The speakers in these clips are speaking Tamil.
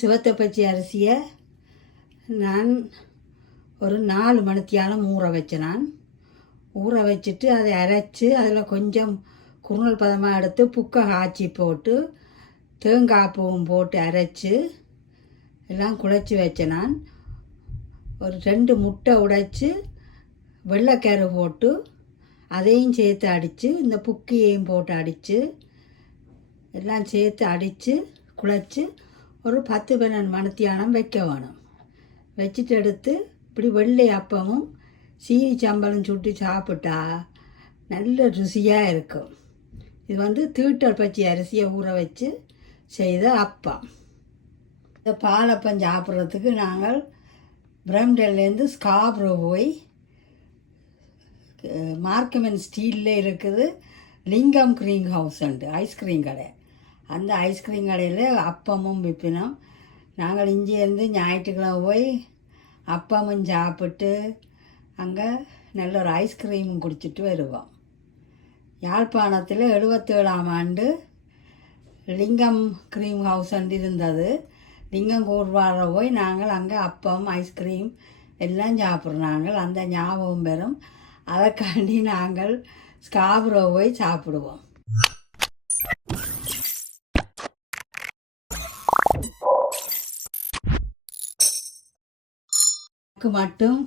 சிவத்தை பச்சை அரிசியை நான் ஒரு நாலு மணித்தியாலம் ஊற வச்சேன் நான். ஊற வச்சுட்டு அதை அரைச்சி அதில் கொஞ்சம் குருணல் பதமாக எடுத்து புக்கை காய்ச்சி போட்டு தேங்காய் பூவும் போட்டு அரைச்சி எல்லாம் குழச்சி வச்சேன் நான். ஒரு ரெண்டு முட்டை உடைச்சி வெள்ளைக்கரு போட்டு அதையும் சேர்த்து அடித்து இந்த புக்கியையும் போட்டு அடித்து எல்லாம் சேர்த்து அடித்து குழச்சி ஒரு பத்து பன்னெண்டு மணத்தியானம் வைக்க வேணும். வச்சுட்டு எடுத்து இப்படி வெள்ளை அப்பமும் சீனி சம்பளம் சுட்டு சாப்பிட்டா நல்ல ருசியாக இருக்கும். இது வந்து தீட்டல் பச்சை அரிசியை ஊற வச்சு செய்த அப்பம். இந்த பாலப்பம் சாப்பிட்றதுக்கு நாங்கள் பிரம்டல்லேருந்து ஸ்காப்ரோ போய் மார்க்கமன் ஸ்டீலில் இருக்குது லிங்கம் க்ரீம் ஹவுஸ் உண்டு ஐஸ்கிரீம் கடை. அந்த ஐஸ்கிரீம் கடையில் அப்பமும் விற்பினோம் நாங்கள் இங்கேருந்து ஞாயிற்றுக்கிழமை போய் அப்பமும் சாப்பிட்டு அங்கே நல்ல ஒரு ஐஸ்கிரீமும் குடிச்சிட்டு வருவோம். யாழ்ப்பாணத்தில் எழுபத்தேழாம் ஆண்டு லிங்கம் க்ரீம் ஹவுஸ் ஒன்று இருந்தது. லிங்கம் கூர்வார போய் நாங்கள் அங்கே அப்பம் ஐஸ்கிரீம் எல்லாம் சாப்பிட்றோம். நாங்கள் அந்த ஞாபகம் பெறும். அதற்காண்டி நாங்கள் ஸ்காப்ரோ போய் சாப்பிடுவோம். எனக்கு மட்டும்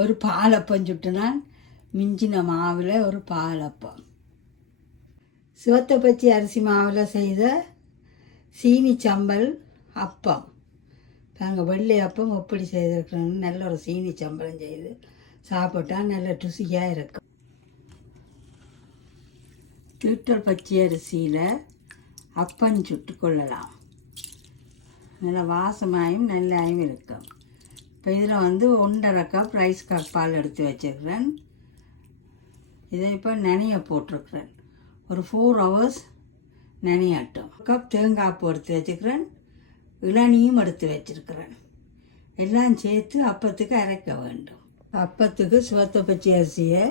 ஒரு பாலப்பம் சுட்டுனான் மிஞ்சின மாவில் ஒரு பாலப்பம். சிவத்தை பச்சி அரிசி மாவில் செய்த சீனி சம்பல் அப்பம். நாங்கள் வெள்ளை அப்பம் எப்படி செய்திருக்கணும் நல்ல ஒரு சீனி சம்பளம் செய்து சாப்பிட்டா நல்ல ருசியாக இருக்கும். திருட்டல் பச்சை அரிசியில் அப்பம் சுட்டு கொள்ளலாம். நல்ல வாசமாயும் நல்லாயும் இருக்கும். இப்போ இதில் வந்து ஒன்றரை கப் ரைஸ் கப் பால் எடுத்து வச்சுருக்கிறேன். இதை இப்போ நனைய போட்டிருக்கிறேன். ஒரு ஃபோர் ஹவர்ஸ் நனையாட்டும். கப் தேங்காய் பூ எடுத்து வச்சுக்கிறேன் இளநியும் எடுத்து வச்சுருக்கிறேன். எல்லாம் சேர்த்து அப்பத்துக்கு அரைக்க வேண்டும். அப்பத்துக்கு சிவத்தை பச்சை அரிசியை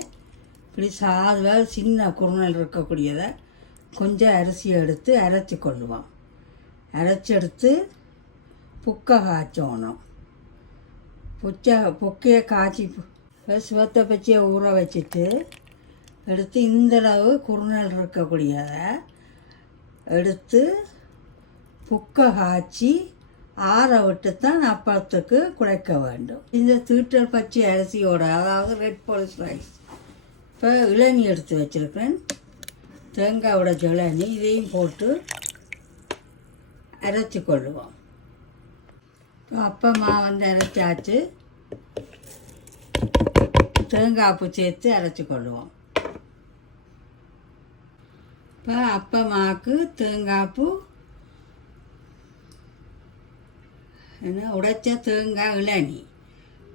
இப்படி சாதுவாக சின்ன குருணல் இருக்கக்கூடியதை கொஞ்சம் அரிசியை எடுத்து அரைச்சி கொள்ளுவோம். அரைச்சி எடுத்து புக்கை காய்ச்சணும். புச்சை புக்கையை காய்ச்சி சுவத்தை பச்சியை ஊற வச்சுட்டு எடுத்து இந்தளவு குறுநல் இருக்கக்கூடியதை எடுத்து புக்கை காய்ச்சி ஆற விட்டு தான் அப்பத்துக்கு குழைக்க வேண்டும். இந்த தீட்டல் பச்சை அரிசியோட அதாவது ரெட் போலீஸ் ரைஸ் இப்போ இளநி எடுத்து வச்சுருக்கேன் தேங்காயோட இளநீ இதையும் போட்டு அரைச்சி கொள்ளுவோம். அப்போ அப்பமா வந்து அரைச்சாச்சு. தேங்காய் பூ சேர்த்து அரைச்சி கொள்ளுவோம். இப்போ அப்பமாக்கு தேங்காய் பூ என்ன உடைச்ச தேங்காய் இளநி.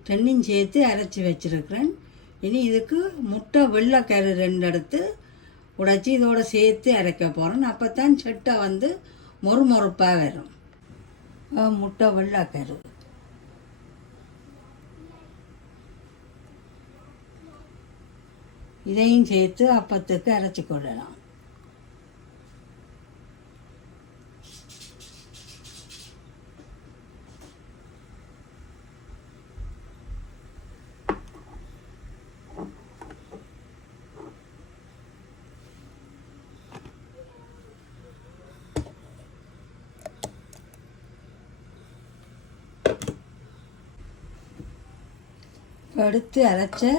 ரெண்டும் சேர்த்து அரைச்சி வச்சுருக்கிறேன். இனி இதுக்கு முட்டை வெள்ளைக்கரு ரெண்டு எடுத்து உடைச்சி இதோட சேர்த்து அரைக்க போகிறேன் அப்போ தான் செட்டை வந்து மொறுமொறுப்பாக வரும். முட்டை வெள்ளைக்கரு இதையும் சேர்த்து அப்பத்துக்கு அரைச்சி கொள்ளலாம். எடுத்து அரைச்ச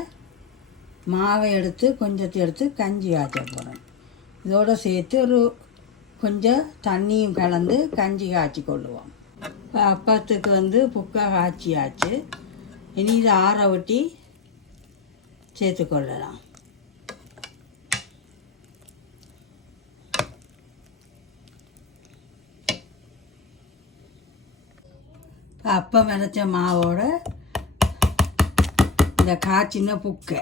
மாவை எடுத்து கொஞ்சத்தை எடுத்து கஞ்சி காய்ச்ச போகிறேன் இதோடு சேர்த்து ஒரு கொஞ்சம் தண்ணியும் கலந்து கஞ்சி காய்ச்சி கொள்ளுவோம். அப்பத்துக்கு வந்து புக்கா காய்ச்சியாச்சு. இனி இதை ஆற ஒட்டி சேர்த்து கொள்ளலாம் அப்பம் அரைச்ச மாவோட இந்த காய்ச்சின புக்க.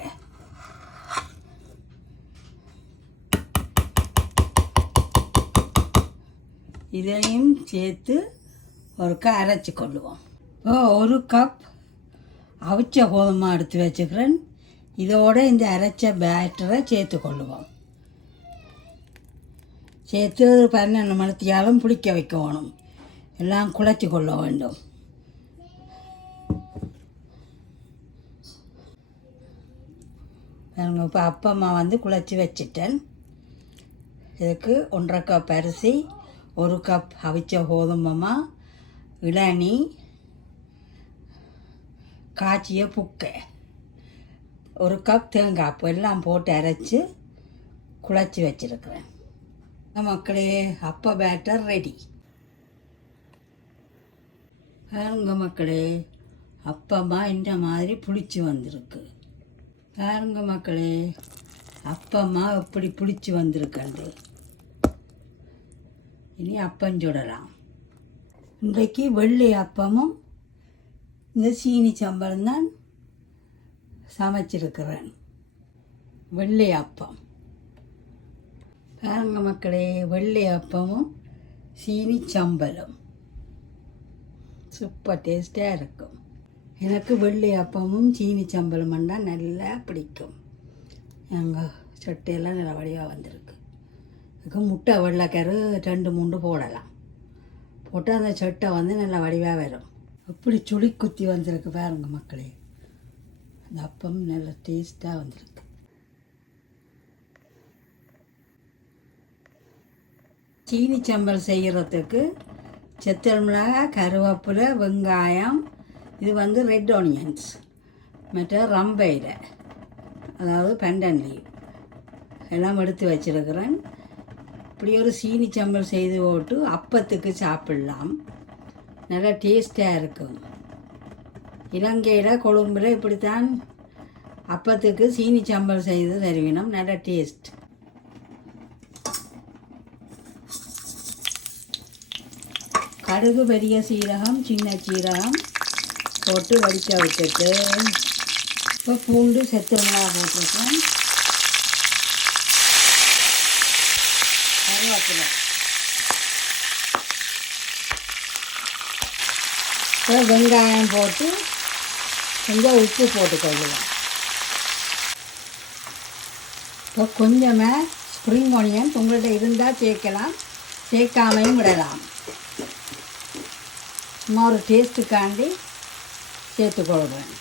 இதையும் சேர்த்து ஒருக்கா அரைச்சி கொள்ளுவோம். இப்போ ஒரு கப் அவிச்ச கோதுமை எடுத்து வச்சுக்கிறேன். இதோடு இந்த அரைச்ச பேட்டரை சேர்த்து கொள்ளுவோம். சேர்த்து ஒரு பன்னெண்டு மணித்தியாலும் பிடிக்க வைக்கணும். எல்லாம் குழச்சி கொள்ள வேண்டும். இப்போ அப்பா அம்மா வந்து குழச்சி வச்சிட்டேன். இதுக்கு ஒன்றரை கப் அரிசி ஒரு கப் அவிச்ச கோதுமமா இளநி காய்ச்சிய புக்கை. ஒரு கப் தேங்காய் பூ எல்லாம் போட்டு அரைச்சி குழச்சி வச்சிருக்கிறேன். மக்களே அப்பா பேட்டர் ரெடி பாருங்க மக்களே அப்பமா இந்த மாதிரி புளிச்சு வந்திருக்கு. பாருங்க மக்களே அப்பம்மா எப்படி பிடிச்சி வந்திருக்கிறது. இனி அப்பம் சுடலாம். இன்றைக்கு வெள்ளை அப்பமும் இந்த சீனி சம்பளம் தான் சமைச்சிருக்கிறேன். வெள்ளை அப்பம். பாருங்க மக்களே வெள்ளை அப்பமும் சீனி சம்பளம். சூப்பர் டேஸ்டாக இருக்கும். எனக்கு வெள்ளை அப்பமும் சீனி சம்பளமும் தான் நல்லா பிடிக்கும். எங்கள் சட்டையெல்லாம் நல்ல வடிவாக வந்திருக்கு. இதுக்கு முட்டை வெள்ளைக்கரு ரெண்டு மூண்டு போடலாம். போட்டு அந்த சட்டை வந்து நல்ல வடிவாக வரும். அப்படி சுழி குத்தி வந்திருக்கு பாருங்க மக்களே. அந்த அப்பம் நல்ல டேஸ்ட்டாக வந்திருக்கு. சீனி சம்பல் செய்கிறதுக்கு செத்தல் மிளகாய் கருவேப்பிலை வெங்காயம் இது வந்து ரெட் ஆனியன்ஸ் மற்ற ரம்பையில் அதாவது பெண்டன் லீவ் எல்லாம் எடுத்து வச்சிருக்கிறேன். இப்படி ஒரு சீனி சம்பல் செய்து போட்டு அப்பத்துக்கு சாப்பிடலாம். நல்லா டேஸ்டாக இருக்கும். இலங்கையில் கொழும்பில் இப்படித்தான் அப்பத்துக்கு சீனி சம்பல் செய்து தருவினோம். நல்ல டேஸ்ட் கடுகு பெரிய சீரகம் சின்ன சீரகம். போட்டு வடிக்க விட்டுட்டு இப்போ பூண்டு செத்து மிளகா போட்டிருக்கேன். கருவேப்பிலை. இப்போ வெங்காயம் போட்டு கொஞ்சம் உப்பு போட்டுக்கொள்ளலாம் இப்போ கொஞ்சமாக ஸ்ப்ரிங் ஒனியன் உங்கள்கிட்ட இருந்தால் சேர்க்கலாம் சேர்க்காமையும் விடலாம். சும்மா ஒரு டேஸ்ட்டுக்காண்டி சேர்த்து கொள்கிறேன்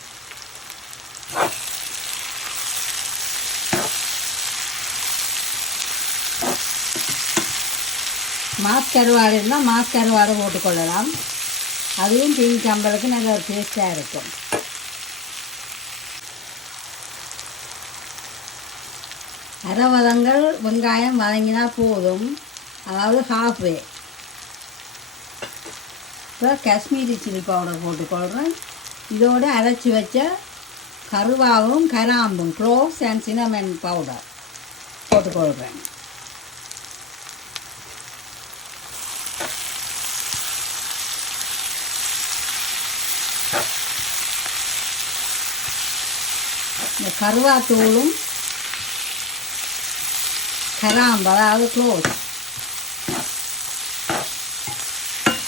கருவாடு இருந்தால் மாஸ்கருவாடு போட்டுக்கொள்ளலாம். அதுவும் தீனி சம்பளுக்கு நல்ல ஒரு டேஸ்ட்டாக இருக்கும். அரை வதங்கள் வெங்காயம் வதங்கினா போதும். அதாவது ஹாஃப்வே இப்போ காஷ்மீரி சில்லி பவுடர் போட்டுக்கொள்கிறேன் இதோடு அரைச்சி வச்ச கருவாவும் கராம்பும் க்ளோவ்ஸ் அண்ட் சினமன் பவுடர் போட்டுக்கொள்கிறேன் இந்த கருவாத்தூளும் கராம்பு அதாவது க்ளோஸ்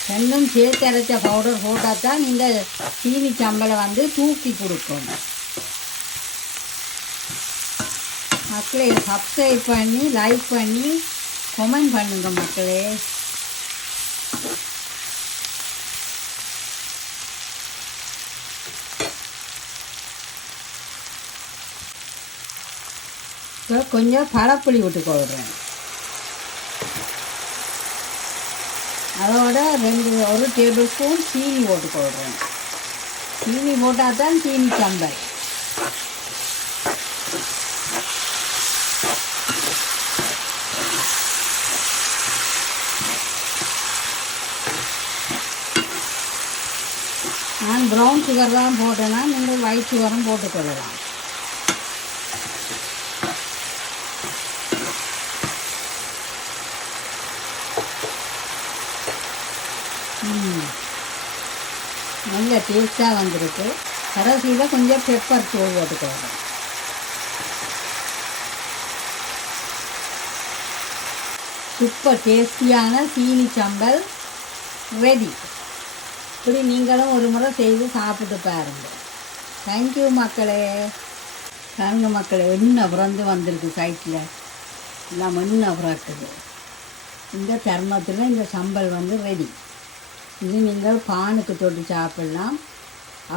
ரெண்டும் சேர்த்து அரைச்ச பவுடர் போட்டால் தான் நீங்கள் சீனி சம்பளை வந்து தூக்கி கொடுக்கும். மக்களை சப்ஸ்கிரைப் பண்ணி லைக் பண்ணி கமெண்ட் பண்ணுங்க மக்களே. இப்போ கொஞ்சம் பழப்புளி விட்டுக்கொள்கிறேன் அதோட ரெண்டு ஒரு டேபிள் ஸ்பூன் சீனி போட்டுக்கொள்கிறேன் சீனி போட்டால் தான் சீனி சம்பல் நான் ப்ரௌன் சுகர் தான் போட்டேன்னா நீங்கள் ஒயிட் சுகரும் போட்டுக்கொள்ளலாம் ம். நல்ல டேஸ்ட்டாக வந்திருக்கு. கடைசியில் கொஞ்சம் பெப்பர் தூள் போட்டுக்கோங்க சூப்பர் டேஸ்டியான சீனி சம்பல் ரெடி இப்படி நீங்களும் ஒரு முறை செய்து சாப்பிட்டு பாருங்கள் தேங்க்யூ மக்களே. பாருங்க மக்களே எண்ணெய் பிறந்து வந்திருக்கு சைட்டில் எல்லாம் எண்ணெய் பிறக்குது இந்த தர்மத்தில் இந்த சம்பல் வந்து ரெடி இது நீங்கள் பானுக்கு தொட்டு சாப்பிடலாம்.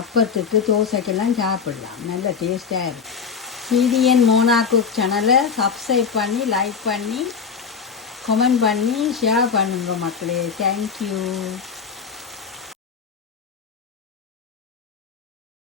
அப்பத்துக்கு தோசைக்கெல்லாம் சாப்பிடலாம். நல்ல டேஸ்ட்டாக இருக்கும். சிடிஎன் மோனா குக் சேனலை சப்ஸ்கிரைப் பண்ணி லைக் பண்ணி கமெண்ட் பண்ணி ஷேர் பண்ணுங்க மக்களே. Thank you